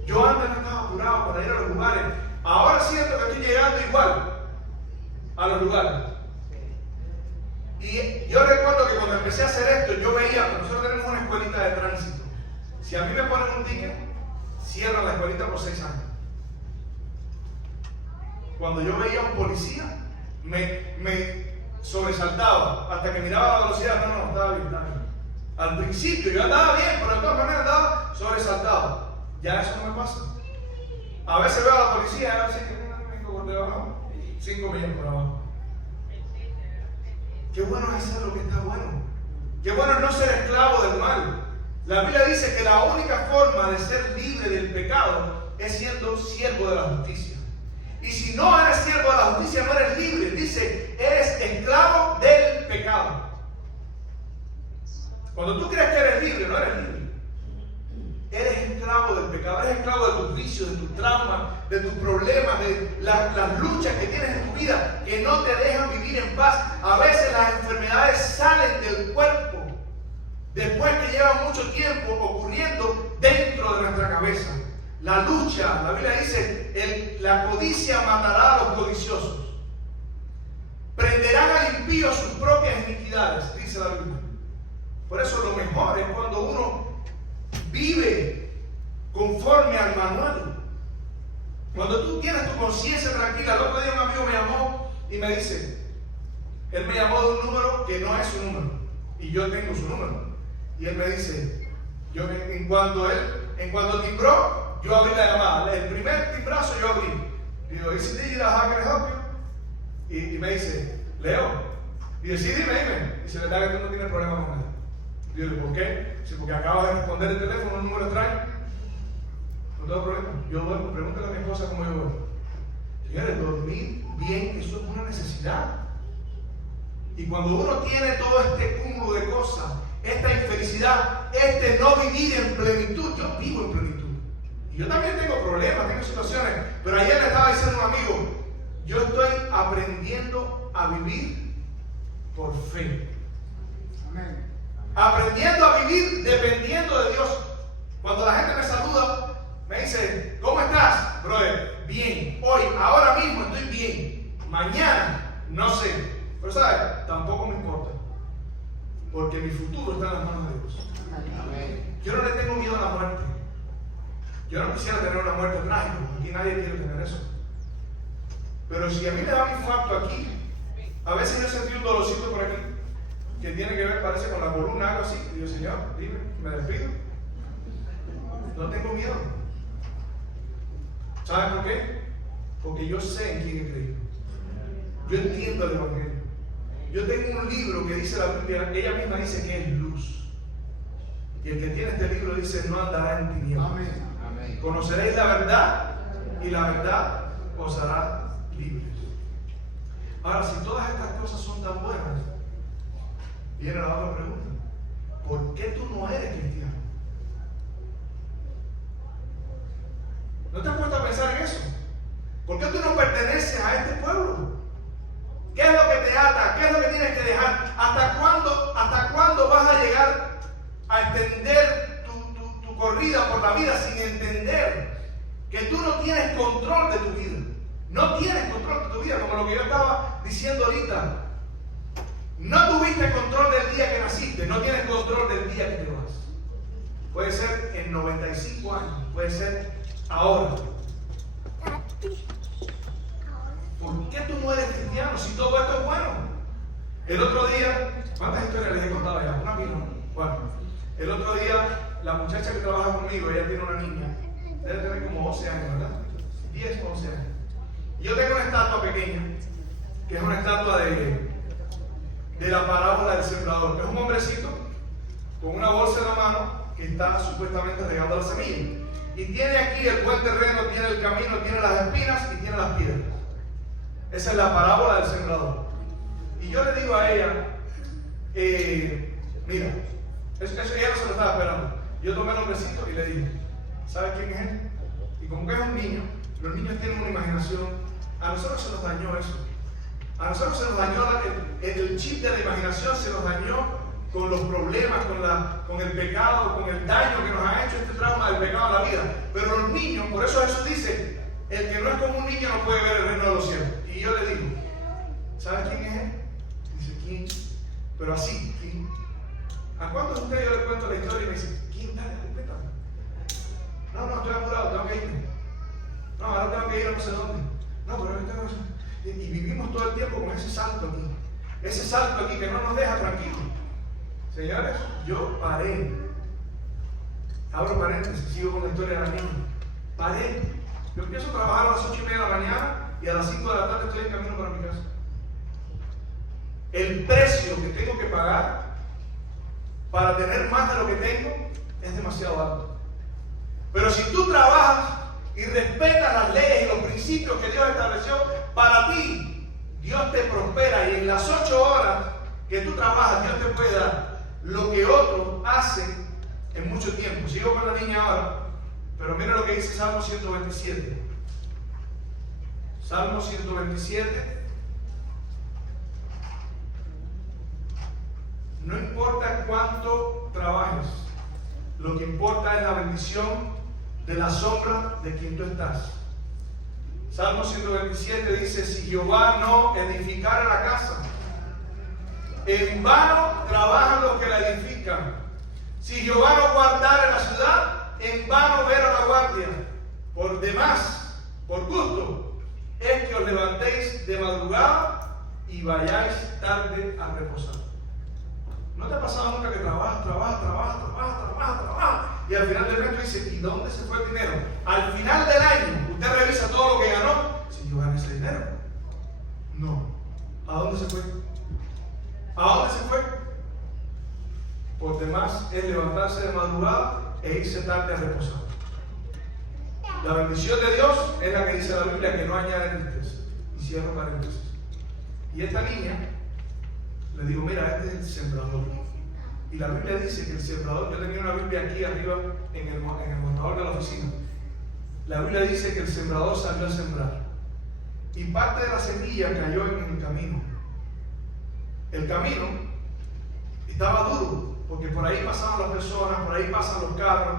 yo antes no estaba apurado para ir a los lugares. Ahora siento que estoy llegando igual a los lugares. Y yo recuerdo que cuando empecé a hacer esto, yo veía, nosotros tenemos una escuelita de tránsito. Si a mí me ponen un ticket, cierran la escuelita por 6 años. Cuando yo veía a un policía, me sobresaltaba, hasta que miraba la velocidad, no, estaba bien. Al principio yo andaba bien, pero de todas maneras andaba sobresaltado. Ya eso no me pasa. A veces veo a la policía, a veces que por debajo, 5 millas por abajo. Qué bueno es hacer lo que está bueno. Qué bueno es no ser esclavo del mal. La Biblia dice que la única forma de ser libre del pecado es siendo siervo de la justicia. Y si no eres siervo de la justicia, no eres libre. Dice, eres esclavo del pecado. Cuando tú crees que eres libre, no eres libre. Eres esclavo del pecado, eres esclavo de tus vicios, de tus traumas, de tus problemas, de las luchas que tienes en tu vida que no te dejan vivir en paz. A veces las enfermedades salen del cuerpo después que llevan mucho tiempo ocurriendo dentro de nuestra cabeza. La lucha, la Biblia dice, la codicia matará a los codiciosos. Prenderán al impío sus propias iniquidades, dice la Biblia. Por eso lo mejor es cuando uno vive conforme al manual. Cuando tú tienes tu conciencia tranquila. El otro día un amigo me llamó y me dice, él me llamó de un número que no es su número y yo tengo su número. Y él me dice, en cuanto timbró, yo abrí la llamada. El primer timbrazo yo abrí. Digo, ¿is it digital? How can I help you? Y me dice, Leo. Y dice, sí, dime. Y dice, ¿verdad que tú no tienes problema con él? Digo, ¿por qué? Dice, porque acabas de responder el teléfono, un número extraño. No tengo problema. Yo duermo, pregúntale a mi esposa cómo yo duermo. Señores, dormir bien, eso es una necesidad. Y cuando uno tiene todo este cúmulo de cosas, esta infelicidad, no vivir en plenitud, yo vivo en plenitud. Y yo también tengo problemas, tengo situaciones, pero ayer le estaba diciendo a un amigo, yo estoy aprendiendo a vivir por fe. Amén. Aprendiendo a vivir dependiendo de Dios. Cuando la gente me saluda, me dice, ¿cómo estás, brother? Bien. Hoy, ahora mismo estoy bien. Mañana, no sé. Pero ¿sabes? Tampoco me importa. Porque mi futuro está en las manos de Dios. Amén. Yo no le tengo miedo a la muerte. Yo no quisiera tener una muerte trágica, porque aquí nadie quiere tener eso. Pero si a mí me da un infarto aquí, a veces yo sentí un dolorcito por aquí, que tiene que ver, parece, con la columna, algo así. Y yo, Señor, dime, me despido. No tengo miedo. ¿Saben por qué? Porque yo sé en quién he creído. Yo entiendo el Evangelio. Yo tengo un libro que dice la Biblia, ella misma dice que es luz. Y el que tiene este libro dice, no andará en tinieblas. Amén. Conoceréis la verdad y la verdad os hará libres. Ahora, si todas estas cosas son tan buenas, viene la otra pregunta. ¿Por qué tú no eres cristiano? ¿No te has puesto a pensar en eso? ¿Por qué tú no perteneces a este pueblo? ¿Qué es lo que te ata? ¿Qué es lo que tienes que dejar? ¿Hasta cuándo vas a llegar a extender tu corrida por la vida sin entender que tú no tienes control de tu vida? No tienes control de tu vida, como lo que yo estaba diciendo ahorita. No tuviste control del día que naciste, no tienes control del día que te vas. Puede ser en 95 años, puede ser ahora. ¿Por qué tú no eres cristiano si todo esto es bueno? El otro día, ¿cuántas historias les he contado ya? Una misma. Bueno, el otro día, la muchacha que trabaja conmigo, ella tiene una niña, debe tener como 11 años, ¿verdad? 10 o 11 años. Y yo tengo una estatua pequeña, que es una estatua de la parábola del sembrador. Es un hombrecito con una bolsa en la mano que está supuestamente regando la semilla. Y tiene aquí el buen terreno, tiene el camino, tiene las espinas y tiene las piedras. Esa es la parábola del sembrador. Y yo le digo a ella, mira, ella no se lo estaba esperando. Yo tomé el nombrecito y le dije, ¿sabes quién es él? Y como que es un niño, los niños tienen una imaginación. A nosotros se nos dañó eso. A nosotros se nos dañó el chip de la imaginación, se nos dañó con los problemas, con el pecado, con el daño que nos ha hecho este trauma del pecado en la vida. Pero los niños, por eso Jesús dice, el que no es como un niño no puede ver el reino de los cielos. Y yo le digo, ¿sabes quién es él? Dice, ¿quién? Pero así, ¿quién? ¿A cuántos de ustedes yo les cuento la historia y me dicen, ¿quién? Dale, cuéntame. No, estoy apurado, tengo que irme. No, ahora tengo que ir a no sé dónde. No, pero es que tengo que... Y vivimos todo el tiempo con ese salto aquí. Ese salto aquí que no nos deja tranquilos. Señores, yo paré. Abro paréntesis, sigo con la historia de la niña. Paré. Yo empiezo a trabajar a las 8:30 de la mañana y a las 5 de la tarde estoy en camino para mi casa. El precio que tengo que pagar para tener más de lo que tengo es demasiado alto. Pero si tú trabajas y respetas las leyes y los principios que Dios estableció para ti, Dios te prospera, y en las 8 horas que tú trabajas, Dios te puede dar lo que otros hacen en mucho tiempo. Sigo con la niña ahora, pero mira lo que dice Salmo 127. Salmo 127. No importa cuánto trabajes, lo que importa es la bendición de la sombra de quien tú estás. Salmo 127 dice, si Jehová no edificara la casa, en vano trabajan los que la edifican. Si Jehová no guardara la ciudad, en vano vela la guardia. Por demás, por gusto, es que os levantéis de madrugada y vayáis tarde a reposar. ¿No te ha pasado nunca que trabajas y al final del mes tú dices, ¿y dónde se fue el dinero? Al final del año, usted revisa todo lo que ganó. Si yo gané ese dinero. No. ¿A dónde se fue? ¿A dónde se fue? Por demás es levantarse de madrugada e irse tarde a reposar. La bendición de Dios es la que dice la Biblia, que no añade tristeza. Y cierro paréntesis. Y esta niña, le digo, mira, este es el sembrador. Y la Biblia dice que el sembrador, yo tenía una Biblia aquí arriba en el mostrador de la oficina. La Biblia dice que el sembrador salió a sembrar. Y parte de la semilla cayó en el camino. El camino estaba duro, porque por ahí pasaban las personas, por ahí pasan los carros.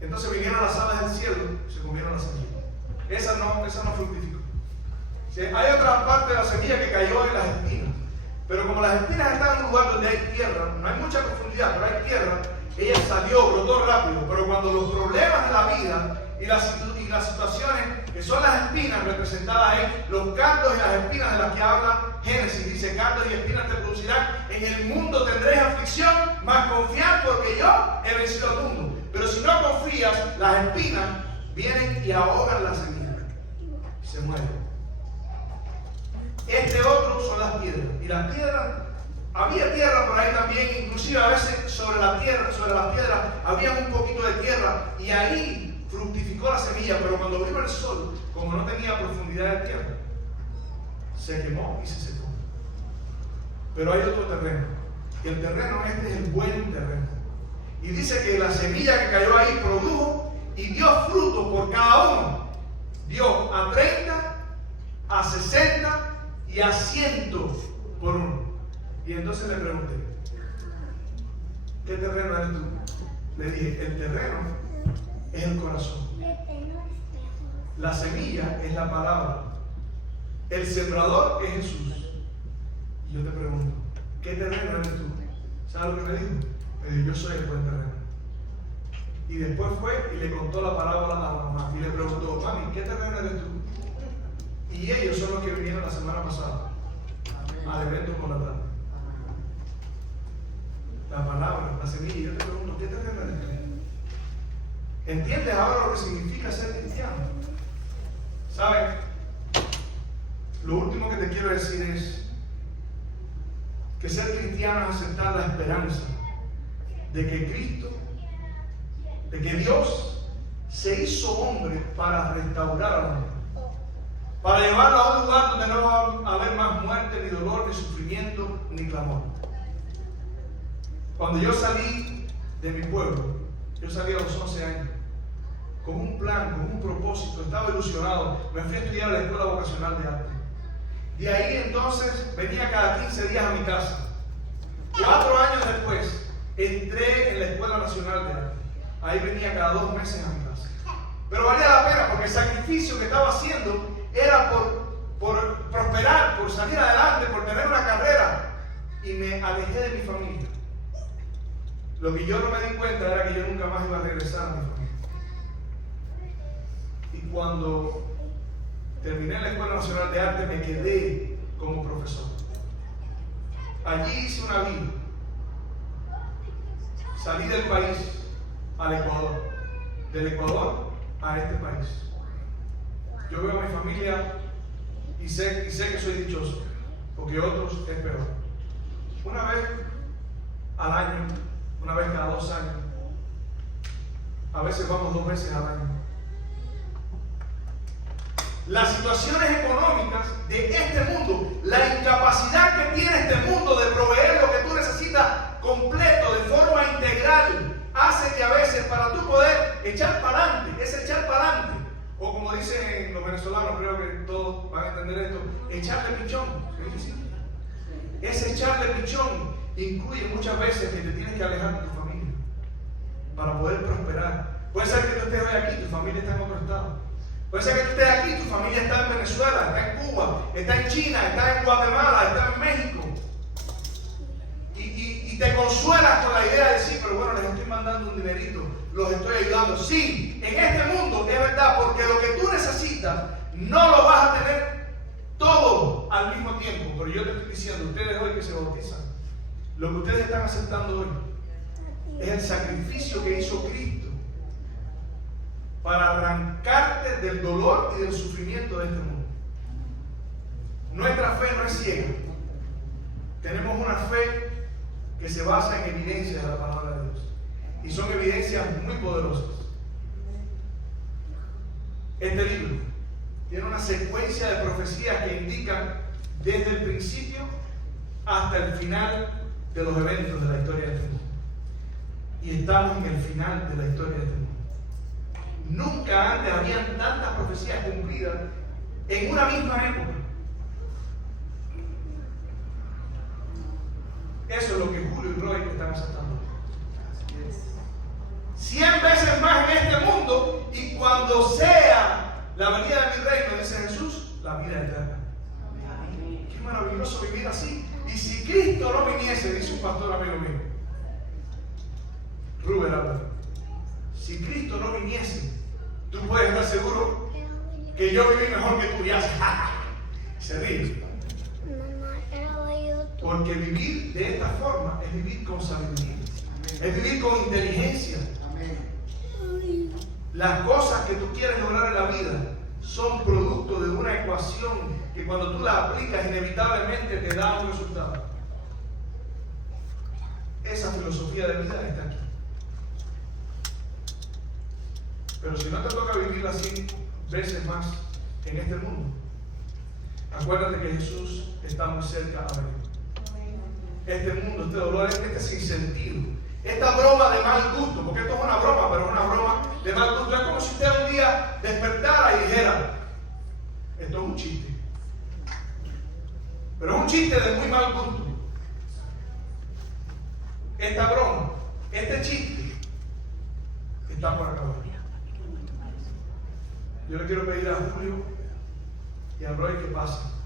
Entonces vinieron las aves del cielo, se comieron la semilla. Esa no fructificó. ¿Sí? Hay otra parte de la semilla que cayó en las espinas. Pero como las espinas están en un lugar donde hay tierra, no hay mucha profundidad, pero hay tierra, ella salió, brotó rápido. Pero cuando los problemas de la vida y las situaciones que son las espinas representadas ahí, los cardos y las espinas de las que habla Génesis, dice, cardos y espinas te producirán, en el mundo tendréis aflicción, mas confiad porque yo he vencido al mundo. Pero si no confías, las espinas vienen y ahogan la semilla, se muere. Este otro son las piedras. Y las piedras, había tierra por ahí también, inclusive a veces sobre la tierra, sobre las piedras, había un poquito de tierra y ahí fructificó la semilla, pero cuando vino el sol, como no tenía profundidad de tierra, se quemó y se secó. Pero hay otro terreno. Y el terreno este es el buen terreno. Y dice que la semilla que cayó ahí produjo y dio fruto por cada uno. Dio a 30, a 60 y a 100 por uno. Y entonces le pregunté, ¿qué terreno eres tú? Le dije, el terreno es el corazón. La semilla es la palabra. El sembrador es Jesús. Y yo te pregunto, ¿qué terreno eres tú? ¿Sabes lo que me dijo? Me dijo, yo soy el buen terreno. Y después fue y le contó la parábola a la mamá. Y le preguntó, mami, ¿qué terreno eres tú? Y ellos son los que vinieron la semana pasada al evento por la tarde. La palabra, la semilla. Y yo te pregunto, ¿qué terreno eres tú? ¿Entiendes ahora lo que significa ser cristiano? ¿Sabes? Lo último que te quiero decir es que ser cristiano es aceptar la esperanza de que Cristo, de que Dios se hizo hombre para restaurar al hombre, para llevarlo a un lugar donde no va a haber más muerte, ni dolor, ni sufrimiento, ni clamor. Cuando yo salí de mi pueblo, yo salí a los 11 años, con un plan, con un propósito, estaba ilusionado. Me fui a estudiar a la Escuela Vocacional de Arte. De ahí entonces venía cada 15 días a mi casa. 4 años después entré en la Escuela Nacional de Arte. Ahí venía cada 2 meses a mi casa. Pero valía la pena porque el sacrificio que estaba haciendo era por prosperar, por salir adelante, por tener una carrera. Y me alejé de mi familia. Lo que yo no me di cuenta era que yo nunca más iba a regresar a mi familia. Y cuando terminé la Escuela Nacional de Arte me quedé como profesor. Allí hice una vida. Salí del país al Ecuador, del Ecuador a este país. Yo veo a mi familia y sé que soy dichoso, porque otros es peor. Una vez al año, una vez cada 2 años, a veces vamos 2 veces al año. Las situaciones económicas de este mundo, la incapacidad que tiene este mundo de proveer lo que tú necesitas completo, de forma integral, hace que a veces para tú poder echar para adelante, es echar para adelante, o como dicen los venezolanos, creo que todos van a entender esto, echarle pichón. ¿Sí? Ese echarle pichón incluye muchas veces que te tienes que alejar de tu familia para poder prosperar. Puede ser que tú estés hoy aquí, tu familia está en otro estado. Puede ser que tú estés aquí, tu familia está en Venezuela, está en Cuba, está en China, está en Guatemala, está en México. Y te consuelas con la idea de decir, pero bueno, les estoy mandando un dinerito, los estoy ayudando. Sí, en este mundo es verdad, porque lo que tú necesitas no lo vas a tener todo al mismo tiempo. Pero yo te estoy diciendo, ustedes hoy que se bautizan, lo que ustedes están aceptando hoy es el sacrificio que hizo Cristo para arrancarte del dolor y del sufrimiento de este mundo. Nuestra fe no es ciega. Tenemos una fe que se basa en evidencias de la palabra de Dios. Y son evidencias muy poderosas. Este libro tiene una secuencia de profecías que indican desde el principio hasta el final de los eventos de la historia de este mundo. Y estamos en el final de la historia de este mundo. Nunca antes habían tantas profecías cumplidas en una misma época. Eso es lo que Julio y Roy están aceptando. 100 veces más en este mundo, y cuando sea la venida de mi reino, dice Jesús, la vida eterna. Qué maravilloso vivir así. Y si Cristo no viniese, dice un pastor amigo mío, Rubén Álvarez, si Cristo no viniese, tú puedes estar seguro que yo viví mejor que tú. Y hace se ríe. Porque vivir de esta forma es vivir con sabiduría, es vivir con inteligencia. Las cosas que tú quieres lograr en la vida son producto de una ecuación que cuando tú la aplicas inevitablemente te da un resultado. Esa filosofía de vida está aquí. Pero si no te toca vivir así veces más en este mundo, acuérdate que Jesús está muy cerca a venir. Este mundo, este dolor, este sinsentido, esta broma de mal gusto, porque esto es una broma, pero es una broma de mal gusto. Es como si usted un día despertara y dijera, esto es un chiste. Pero es un chiste de muy mal gusto. Esta broma, este chiste, está por acabar. Yo le quiero pedir a Julio y a Roy que pasen.